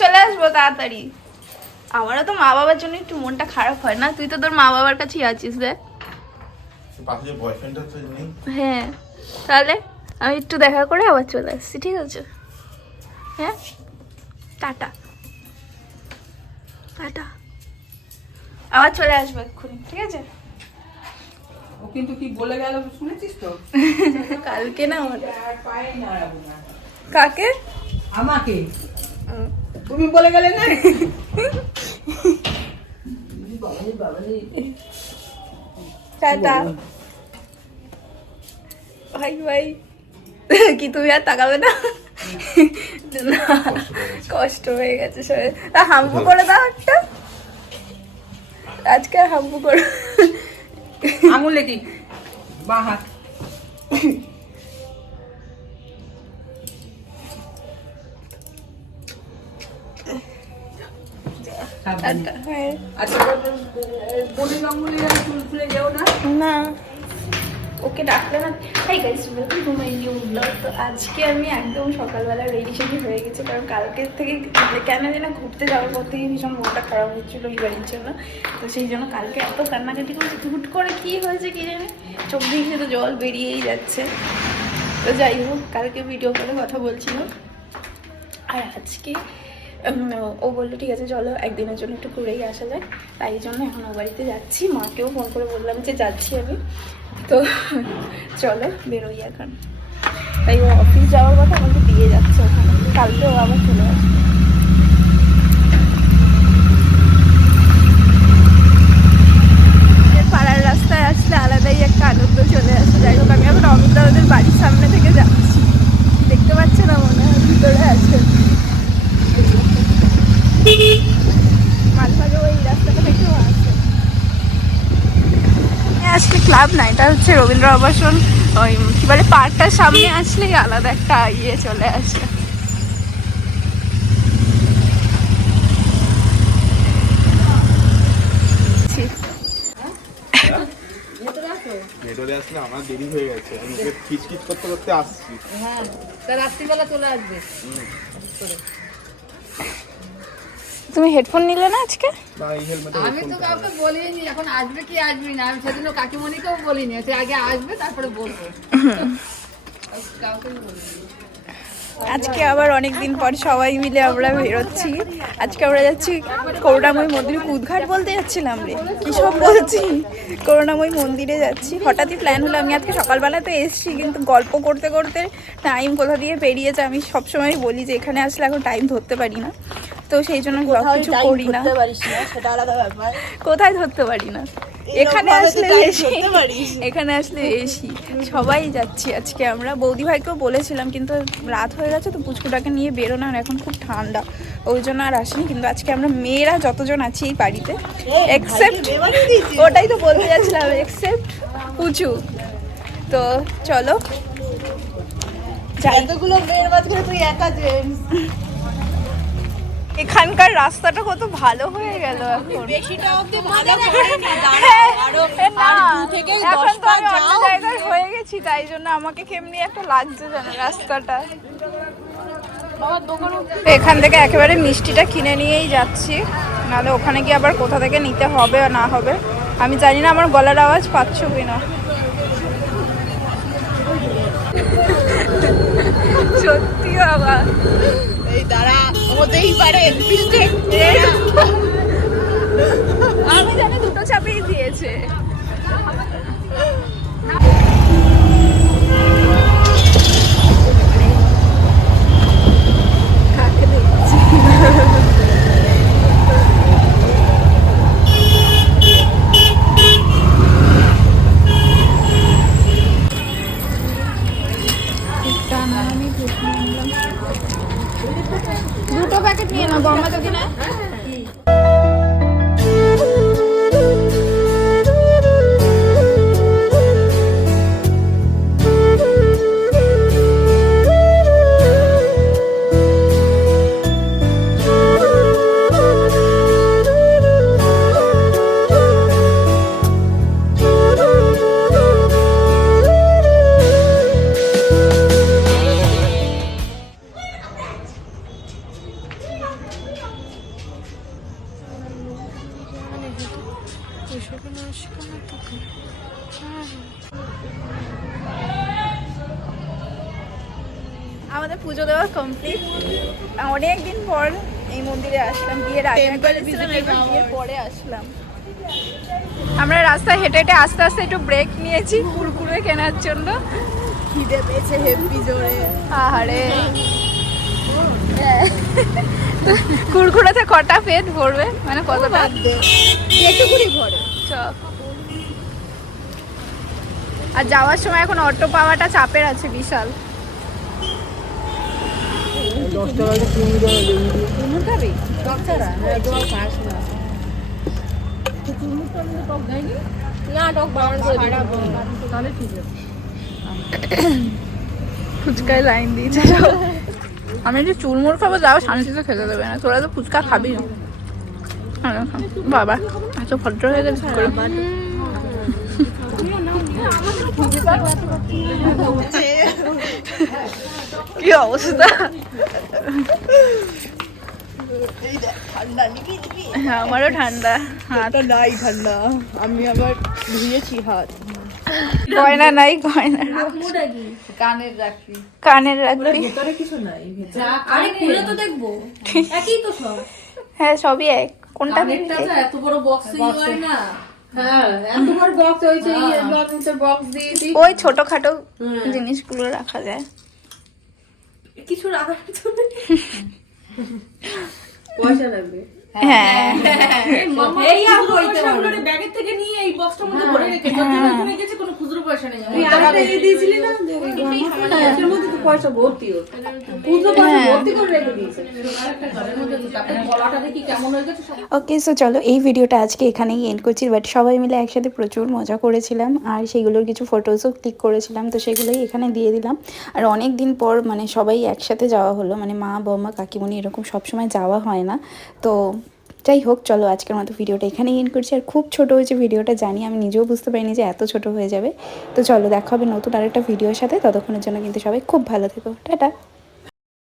চলে আসবো তাড়াতাড়ি। আমারও তো মা বাবার জন্য একটু মনটা খারাপ হয় না? তুই তো তোর মা বাবার কাছেই আছিস রে। হ্যাঁ, তাহলে আমি একটু দেখা করে আবার চলে আসছি, ঠিক আছে? হ্যাঁ, টাটা টাটা। আবার চলে আসবো এক্ষুনি, ঠিক আছে? ও কিন্তু কি বলে গেল শুনেছিস তো? কালকে না কাকে? আমাকে তুমি বলে গেলে না? টাটা ভাই ভাই। কি তুমি আর তাকাবে না? কষ্ট হয়ে গেছে সবাই। হাম্পু করে দাও একটা, আজকে হাম্পু করো। আঙুলে কি বাঁ হাত? না ওকে ডাকলে না। Hi guys, welcome to my new blog. তো আজকে আমি একদম সকালবেলা রেডি সেডি হয়ে গেছি, কারণ কালকের থেকে কেন যেন ঘুরতে যাওয়ার পর থেকে ভীষণ মনটা খারাপ হচ্ছিল এই বাড়ির জন্য। তো সেই জন্য কালকে এত কান্নাকাটি করছি, হুট করে কি হয়েছে কি জানে, চোখ দিয়ে তো জল বেরিয়েই যাচ্ছে। তো যাই হোক, কালকে ভিডিও কলে কথা বলছিল, আর আজকে ও বললো ঠিক আছে চলো একদিনের জন্য একটু ঘুরেই আসা যায়। তাই জন্য এখন ও বাড়িতে যাচ্ছি। মাকেও ফোন করে বললাম যে যাচ্ছি আমি, তো চলো বেরোই এখন। তাই ও অফিস যাওয়ার কথা আমাকে দিয়ে যাচ্ছে ওখানে, কালকে ও আবার চলে আসবে। পাড়ার রাস্তায় আসলে আলাদাই একটা আনন্দ চলে আসে। যাই হোক, আমি এখন অমিতা ওদের বাড়ির সামনে থেকে যাচ্ছি, দেখতে পাচ্ছে না মনে হয় ভিতরে আছে। মাঝে মাঝে ওই রাস্তাটা থেকেও আসে। আসলে ক্লাব না, এটা হচ্ছে রবীন্দ্র আবাসন, ওই কি বলে পার্কটার সামনে আসলেই আলাদা একটা ইয়ে চলে আসে। ভেতরে আসলে আমার দেরি হয়ে গেছে, আমি খিচখিচ করতে করতে আসছি। হ্যাঁ, তার রাত্রিবেলা চলে আসবে। তুমি হেডফোন নিলে না আজকে? না, এই হেলমেটে আমি তো কাউকে বলিনি এখন আসবে কি আসবি না, আমি সেদিনও কাকিমণিকেও বলিনি, সে আগে আসবে তারপরে বলবো। কাউকে বলিনি। আজকে আবার অনেকদিন পর সবাই মিলে আমরা বেরোচ্ছি। আজকে আমরা যাচ্ছি করুণাময়ী মন্দিরে। কুদঘাট বলতে যাচ্ছিলাম রে, কি সব বলছি। করুণাময়ী মন্দিরে যাচ্ছি, হঠাৎই প্ল্যান হলো। আমি আজকে সকালবেলা তো এসেছি, কিন্তু গল্প করতে করতে টাইম কোথা দিয়ে পেরিয়েছে। আমি সবসময় বলি যে এখানে আসলে এখন টাইম ধরতে পারি না, তো সেই জন্য কিছু করি না। কোথায় ধরতে পারি না, এখানে আসলে বেশি, এখানে আসলে বেশি। সবাই যাচ্ছি আজকে আমরা। বৌদি ভাইকেও বলেছিলাম, কিন্তু রাত হয়ে গেছে তো পুচকুটাকে নিয়ে বেরোনো, আর এখন খুব ঠান্ডা, ওই জন্য আর আসিনি। কিন্তু আজকে আমরা মেয়েরা যতজন আছি এই বাড়িতে, এক্সেপ্ট, ওটাই তো বলতে যাচ্ছিলাম, এক্সেপ্ট পুচু। তো চলো যাই। এতগুলো মেয়ের মাঝখানে তুই একা জেন্টস। এখানকার রাস্তাটা কত ভালো হয়ে গেল এখন। বেশিটা অবধি ভালো হয়নি, দাঁড়াও আরো আর 2 থেকে 10টা অন্য জায়গায় হয়ে গেছি, তাই জন্য আমাকে কেমনি একটা লাগছে জানো রাস্তাটা। এখান থেকে একেবারে মিষ্টিটা কিনে নিয়েই যাচ্ছি, নাহলে ওখানে গিয়ে আবার কোথা থেকে নিতে হবে না হবে আমি জানি না। আমার গলার আওয়াজ পাচ্ছ কিনা। সত্যি বাবা, এই দাঁড়া হতেই পারে মিস্টেক। আমি জানি দুটো চাপেই দিয়েছে। দুটো প্যাকেট নিয়ে নাও, গরমা তো কিনা। আমাদের পুজো দেওয়া কমপ্লিট। অনেক দিন পর এই মন্দিরে আসলাম, বিয়ের আগে একবার এসেছিলাম, এবার বিয়ের পরে আসলাম। আমরা রাস্তায় হেঁটে হেঁটে আস্তে আস্তে একটু ব্রেক নিয়েছি কুরকুরে কেনার জন্য। খিদে পেয়েছে হেভি জোরে। আহারে কুরকুরেতে কটা পেট ভরবে, মানে কতটা পেটুকুনি ভরে সব। আর যাওয়ার সময় এখন অটো পাওয়াটা চাপের আছে বিশাল। ফুচকায় লাইন দিয়েছে। আমি যে চুরমুর খাবো, যাও শান্তিতে খেতে দেবে না, তোরা তো ফুচকা খাবি না। বাবা এত ভদ্র হয়ে গেছে করে। কি অবস্থা! হ্যাঁ আমারও ঠান্ডা, হাতটা নাই ঠান্ডা, আমি আবার ধুয়েছি হাত। গয়না নাই, গয়না কানের রাখি, কানের রাখবি। আরে খুলে তো দেখবো, একই তো সব। হ্যাঁ সবই এক, কোনটা দেখবি? এত বড় বক্স হয় না। হ্যাঁ এত বড় বক্স হয়েছে, এই বক্স দিয়েছি। ওই ছোটখাটো জিনিসগুলো রাখা যায়। কিছু রাখার তো নেই। পয়সা লাগবে। হ্যাঁ এই আর বলতে পারো ব্যাগের থেকে নিয়ে এই বক্সটার মধ্যে ভরে রেখে তুমি গেছে কোনো খুচরো পয়সা নেই। তুই আরেকটা এই দিয়েছিলি না, এর মধ্যে তো পয়সা ভর্তি হতো, পুরো পয়সা ভর্তি করে রেখে দিয়েছে। আরেকটা ঘরের মধ্যে তারপরে গলাটা দেখি কেমন হয়ে গেছে। ওকে, সো চলো এই ভিডিওটা আজকে এখানেই এন্ড করছি। বাট সবাই মিলে একসাথে প্রচুর মজা করেছিলাম, আর সেগুলোর কিছু ফটোসও ক্লিক করেছিলাম, তো সেগুলোই এখানে দিয়ে দিলাম। আর অনেক দিন পর মানে সবাই একসাথে যাওয়া হলো, মানে মা বৌমা কাকিমণি এরকম সবসময় যাওয়া হয় না। তো যাই হোক, চলো আজকের মতো ভিডিওটা এখানেই এন্ড করছি। আর খুব ছোট হয়েছে ভিডিওটা, জানি আমি নিজেও বুঝতে পারিনি যে এত ছোট হয়ে যাবে। তো চলো দেখা হবে নতুন আরেকটা ভিডিওর সাথে, ততক্ষণের জন্য কিন্তু সবাই খুব ভালো থেকো, টাটা।